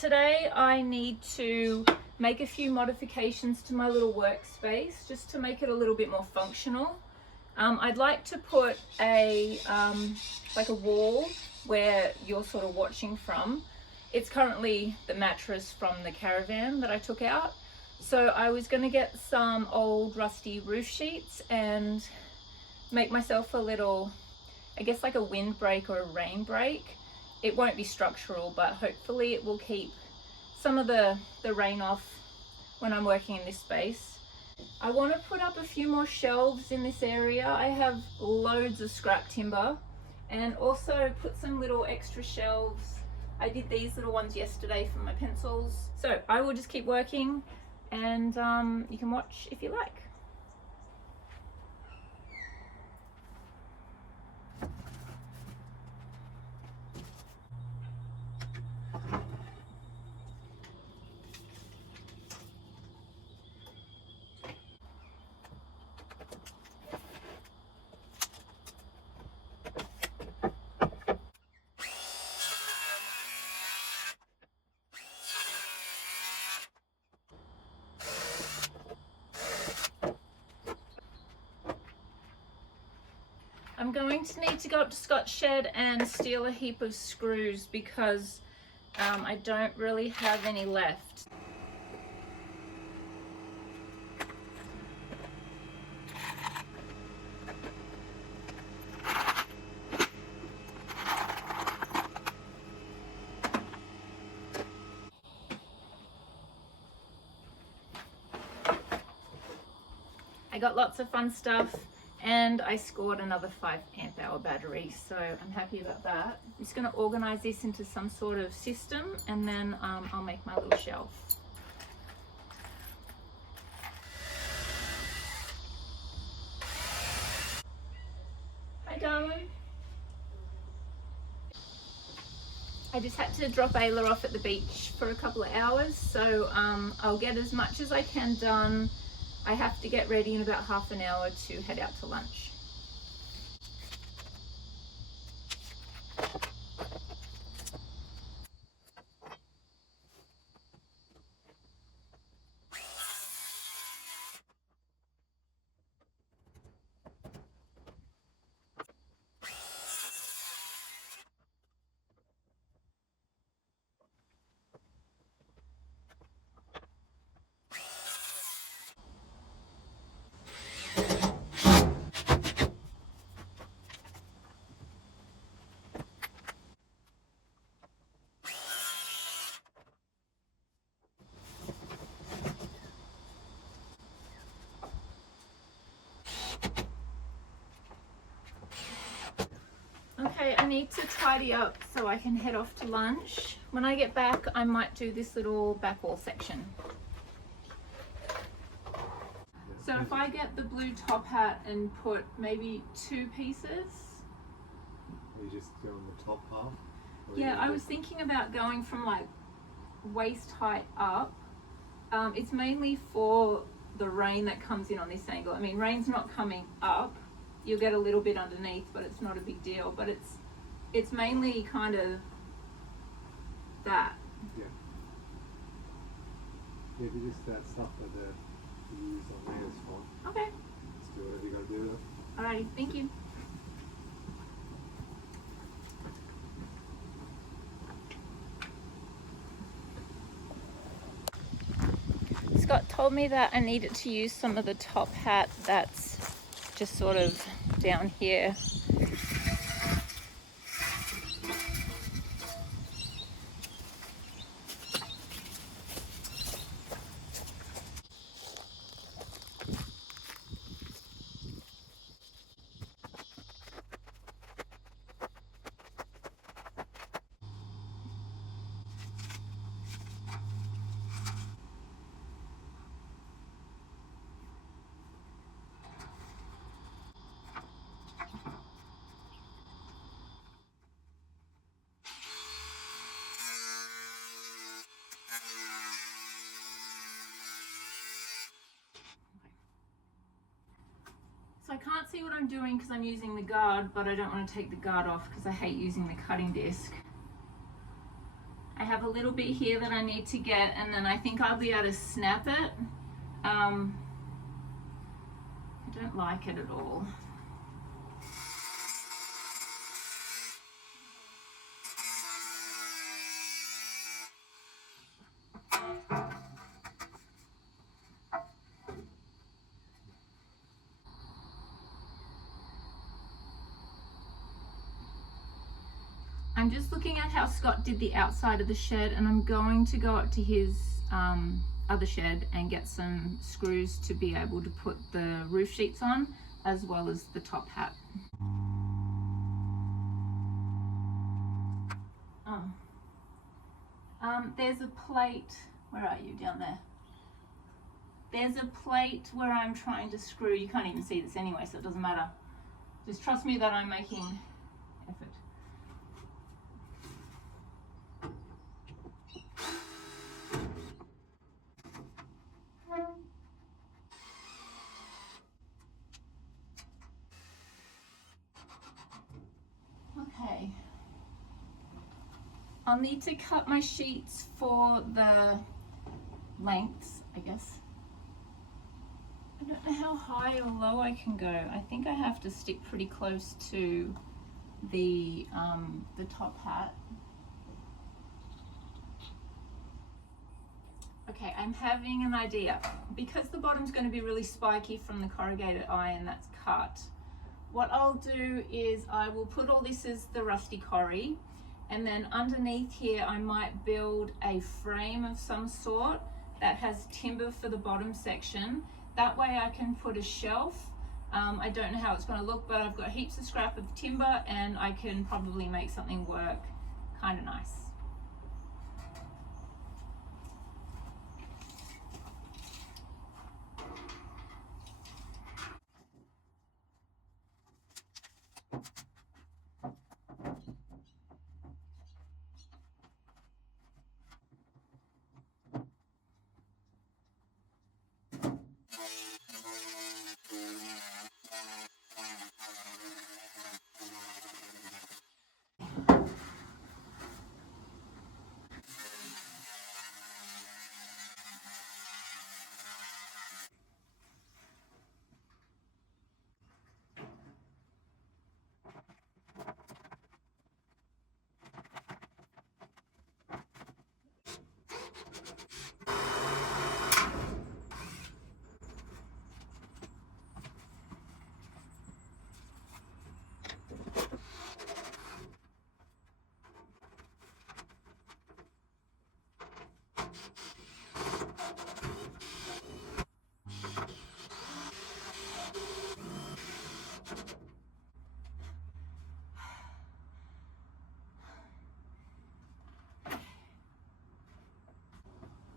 today I need to make a few modifications to my little workspace just to make it a little bit more functional. I'd like to put a like a wall where you're sort of watching from. It's currently the mattress from the caravan that I took out. So I was going to get some old rusty roof sheets and make myself a little, I guess like a windbreak or a rain break. It won't be structural, but hopefully it will keep some of the rain off when I'm working in this space. I want to put up a few more shelves in this area. I have loads of scrap timber, and also put some little extra shelves. I did these little ones yesterday for my pencils. So I will just keep working, and you can watch if you like. I'm going to need to go up to Scott's shed and steal a heap of screws because I don't really have any left. I got lots of fun stuff, and I scored another 5 amp hour battery, so I'm happy about that. I'm just going to organize this into some sort of system, and then I'll make my little shelf. Hi darling. I just had to drop Ayla off at the beach for a couple of hours, so I'll get as much as I can done. I have to get ready in about half an hour to head out to lunch. Okay, I need to tidy up so I can head off to lunch. When I get back, I might do this little back wall section. So if I get the blue top hat and put maybe 2 pieces. You just go on the top half? Yeah, I was thinking about going from like waist height up. It's mainly for the rain that comes in on this angle. I mean, rain's not coming up. You'll get a little bit underneath, but it's not a big deal. But it's mainly kind of that. Yeah. Yeah, if you just that stuff that you use on there is fine. Okay. Just do whatever you gotta do with it. Alrighty, thank you. Scott told me that I needed to use some of the top hat that's just sort of down here. So I can't see what I'm doing because I'm using the guard, but I don't want to take the guard off because I hate using the cutting disc. I have a little bit here that I need to get, and then I think I'll be able to snap it. I don't like it at all. I'm just looking at how Scott did the outside of the shed, and I'm going to go up to his other shed and get some screws to be able to put the roof sheets on, as well as the top hat. There's a plate, where are you, down there? There's a plate where I'm trying to screw, you can't even see this anyway, so it doesn't matter. Just trust me that I'm making effort. Okay. I'll need to cut my sheets for the lengths, I guess. I don't know how high or low I can go. I think I have to stick pretty close to the top hat. Okay, I'm having an idea. Because the bottom's going to be really spiky from the corrugated iron that's cut, what I'll do is I will put all this as the rusty corrie, and then underneath here I might build a frame of some sort that has timber for the bottom section. That way I can put a shelf. I don't know how it's going to look, but I've got heaps of scrap of timber and I can probably make something work kind of nice.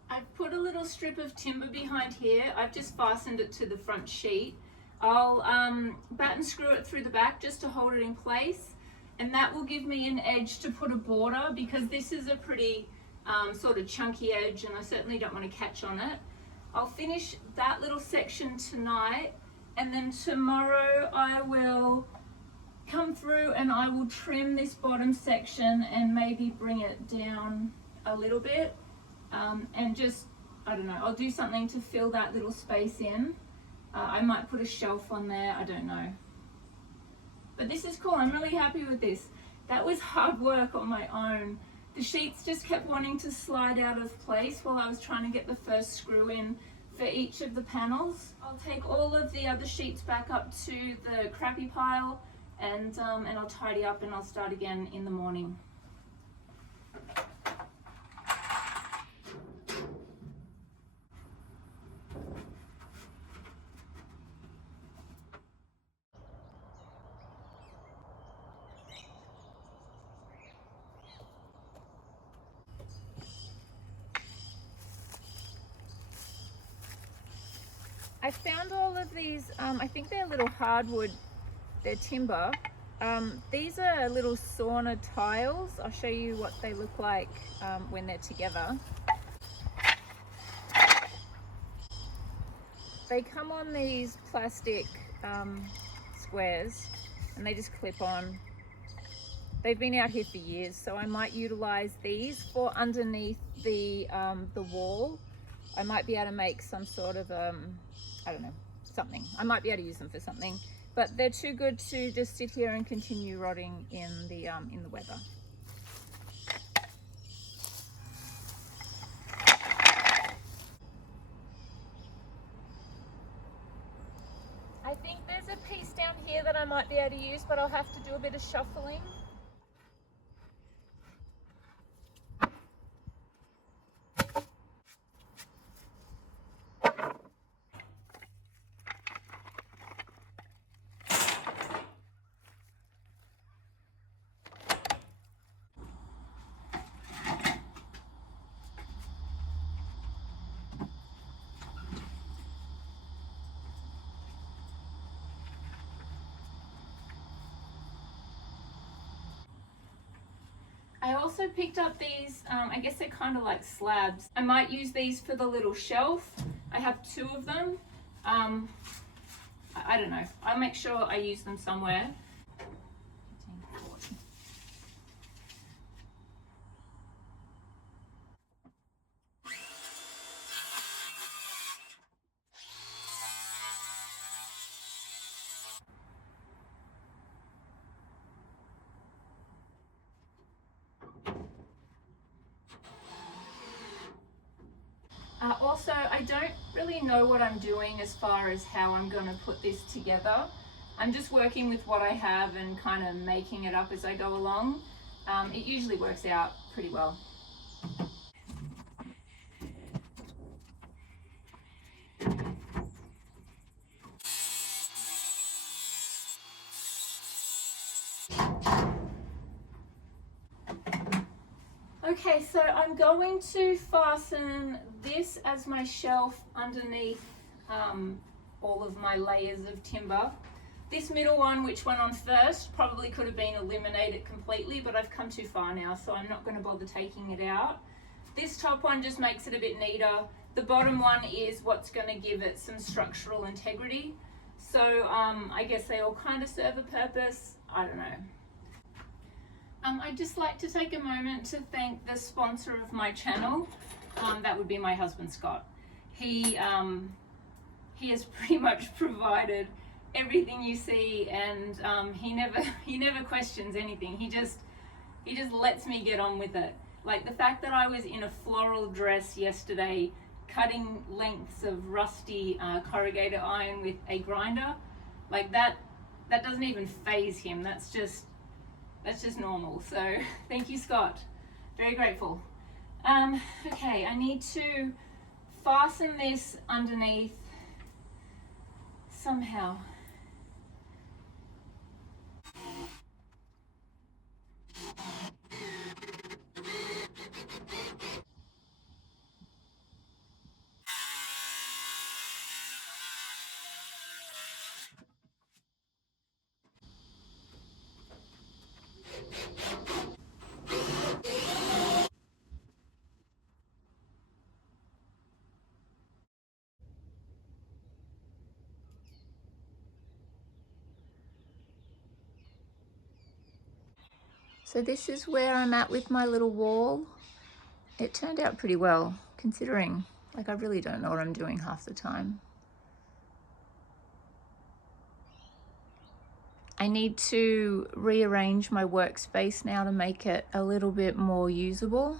I've put a little strip of timber behind here. I've just fastened it to the front sheet. I'll batten screw it through the back just to hold it in place, and that will give me an edge to put a border, because this is a pretty sort of chunky edge and I certainly don't want to catch on it. I'll finish that little section tonight, and then tomorrow I will come through and I will trim this bottom section and maybe bring it down a little bit. And just, I don't know, I'll do something to fill that little space in. I might put a shelf on there, I don't know. But this is cool, I'm really happy with this. That was hard work on my own. The sheets just kept wanting to slide out of place while I was trying to get the first screw in for each of the panels. I'll take all of the other sheets back up to the crappy pile, and I'll tidy up and I'll start again in the morning. I found all of these, I think they're little hardwood, they're timber. These are little sauna tiles. I'll show you what they look like when they're together. They come on these plastic squares and they just clip on. They've been out here for years, so I might utilize these for underneath the wall. I might be able to make some sort of, I don't know, something. I might be able to use them for something, but they're too good to just sit here and continue rotting in the weather. I think there's a piece down here that I might be able to use, but I'll have to do a bit of shuffling. I also picked up these, I guess they're kind of like slabs. I might use these for the little shelf. I have 2 of them. I don't know. I'll make sure I use them somewhere. Also, I don't really know what I'm doing as far as how I'm going to put this together. I'm just working with what I have and kind of making it up as I go along. It usually works out pretty well. Okay, so I'm going to fasten this as my shelf underneath all of my layers of timber. This middle one, which went on first, probably could have been eliminated completely, but I've come too far now, so I'm not going to bother taking it out. This top one just makes it a bit neater. The bottom one is what's going to give it some structural integrity. So I guess they all kind of serve a purpose. I don't know. I'd just like to take a moment to thank the sponsor of my channel. That would be my husband, Scott. He has pretty much provided everything you see, and he never questions anything. He just lets me get on with it. Like the fact that I was in a floral dress yesterday, cutting lengths of rusty corrugated iron with a grinder, like that doesn't even faze him. That's just normal. So thank you, Scott. Very grateful. Okay, I need to fasten this underneath somehow. So this is where I'm at with my little wall. It turned out pretty well, considering, like, I really don't know what I'm doing half the time. I need to rearrange my workspace now to make it a little bit more usable.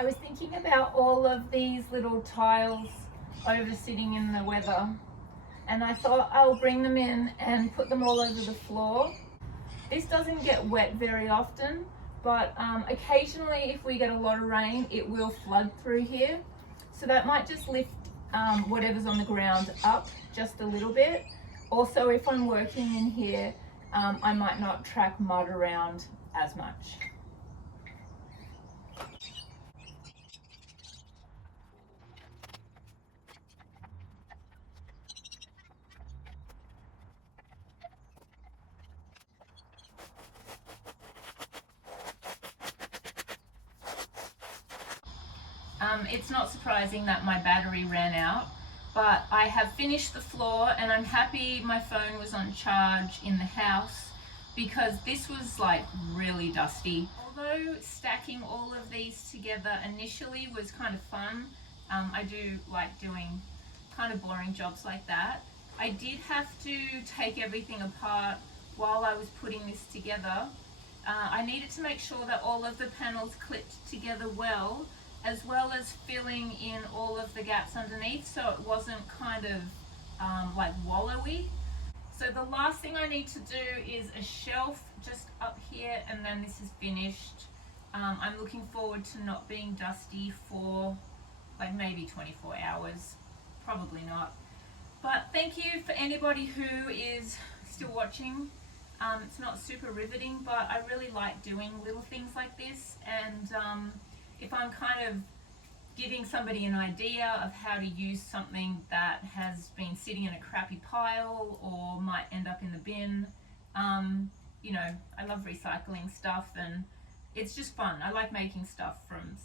I was thinking about all of these little tiles over sitting in the weather, and I thought I'll bring them in and put them all over the floor. This doesn't get wet very often, but occasionally if we get a lot of rain, it will flood through here. So that might just lift whatever's on the ground up just a little bit. Also, if I'm working in here, I might not track mud around as much. It's not surprising that my battery ran out, but I have finished the floor and I'm happy my phone was on charge in the house because this was like really dusty. Although stacking all of these together initially was kind of fun, I do like doing kind of boring jobs like that. I did have to take everything apart while I was putting this together. I needed to make sure that all of the panels clipped together well as filling in all of the gaps underneath so it wasn't kind of like wallowy. So the last thing I need to do is a shelf just up here, and then this is finished. I'm looking forward to not being dusty for like maybe 24 hours, probably not. But thank you for anybody who is still watching. It's not super riveting, but I really like doing little things like this, and if I'm kind of giving somebody an idea of how to use something that has been sitting in a crappy pile or might end up in the bin, you know, I love recycling stuff and it's just fun. I like making stuff from